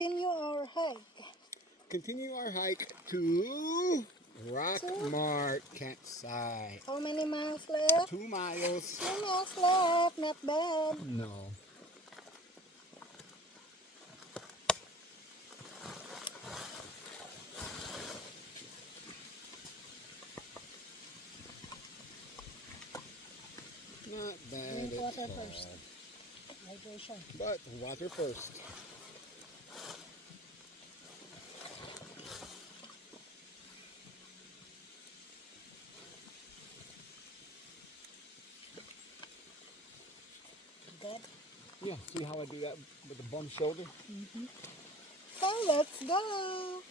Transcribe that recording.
Continue our hike. Continue our hike to Rockmark campsite. How many miles left? 2 miles. 2 miles left. Not bad. No. Not bad Drink at water all. first. Hydration. But water first. Good. Yeah, see how I do that with the bum shoulder? So let's go.